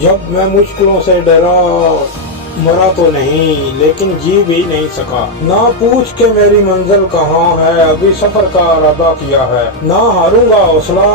जब मैं मुश्किलों से डरा, मरा तो नहीं लेकिन जी भी नहीं सका। ना पूछ के मेरी मंजिल कहाँ है, अभी सफर का इरादा किया है। ना हारूंगा हौसला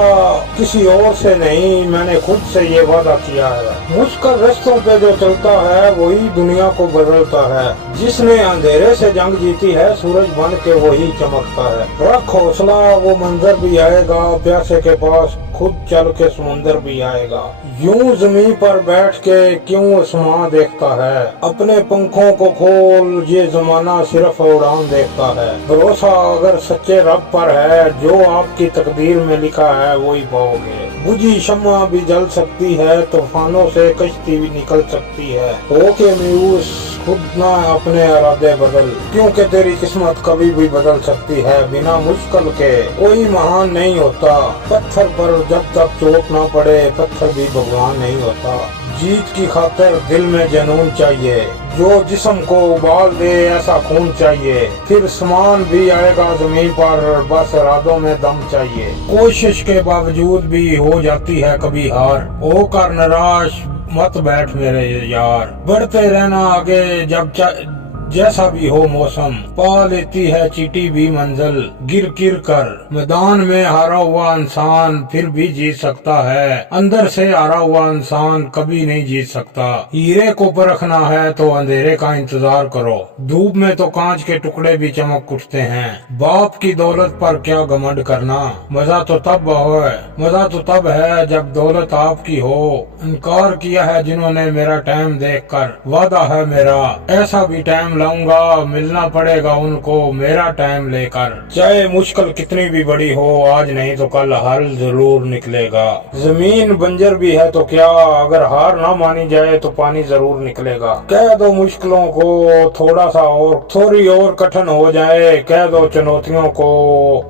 किसी और से नहीं, मैंने खुद से ये वादा किया है। मुश्किल रास्तों पे जो चलता है वही दुनिया को बदलता है। जिसने अंधेरे से जंग जीती है, सूरज बन के वही चमकता है। रख हौसला, वो मंजर भी आएगा, प्यासे के पास खुद चल के समुंदर भी आएगा। यूं जमीन पर बैठ के क्यों आसमां देखता है, अपने पंखों को खोल, ये जमाना सिर्फ उड़ान देखता है। भरोसा अगर सच्चे रब पर है, जो आपकी तकदीर में लिखा है वही पाओगे। बुझी शम्मा भी जल सकती है, तूफानों से कश्ती भी निकल सकती है। ओके म्यूज, खुद ना अपने इरादे बदल, क्योंकि तेरी किस्मत कभी भी बदल सकती है। बिना मुश्किल के कोई महान नहीं होता। पत्थर पर जब तक चोट ना पड़े, पत्थर भी भगवान नहीं होता। जीत की खातिर दिल में जुनून चाहिए, जो जिस्म को उबाल दे ऐसा खून चाहिए। फिर समान भी आएगा जमीन पर, बस इरादों में दम चाहिए। कोशिश के बावजूद भी हो जाती है कभी हार, होकर निराश मत बैठ मेरे यार। बढ़ते रहना आगे, जब जैसा भी हो मौसम, पा लेती है चींटी भी मंजिल। गिर गिर कर मैदान में हारा हुआ इंसान फिर भी जीत सकता है। अंदर से हारा हुआ इंसान कभी नहीं जीत सकता। हीरे को परखना है तो अंधेरे का इंतजार करो, धूप में तो कांच के टुकड़े भी चमक उठते हैं। बाप की दौलत पर क्या घमंड करना, मजा तो तब है जब दौलत आपकी हो। इनकार किया है जिन्होंने मेरा टाइम देखकर, वादा है मेरा ऐसा भी टाइम लाऊंगा, मिलना पड़ेगा उनको मेरा टाइम लेकर। चाहे मुश्किल कितनी भी बड़ी हो, आज नहीं तो कल हल जरूर निकलेगा। जमीन बंजर भी है तो क्या, अगर हार ना मानी जाए तो पानी जरूर निकलेगा। कह दो मुश्किलों को थोड़ा सा और, थोड़ी और कठिन हो जाए, कह दो चुनौतियों को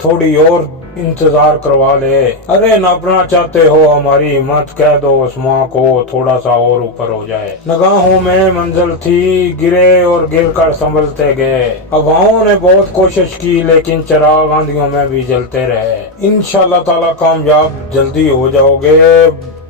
थोड़ी और इंतजार करवा ले। अरे नापना चाहते हो हमारी हिम्मत, कह दो आसमां को थोड़ा सा और ऊपर हो जाए। निगाहों में मंजिल थी, गिरे और गिर कर संभलते गए। हवाओं ने बहुत कोशिश की लेकिन चिराग आंधियों में भी जलते रहे। इंशाल्लाह ताला कामयाब जल्दी हो जाओगे।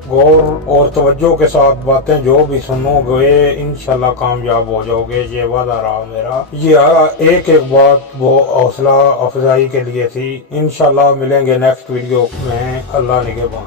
गौर और तवज्जो के साथ बातें जो भी सुनोगे, इंशाल्लाह कामयाब हो जाओगे, ये वादा रहा मेरा। ये एक बात वो हौसला अफजाई के लिए थी। इंशाल्लाह मिलेंगे नेक्स्ट वीडियो में। अल्लाह निगहबान।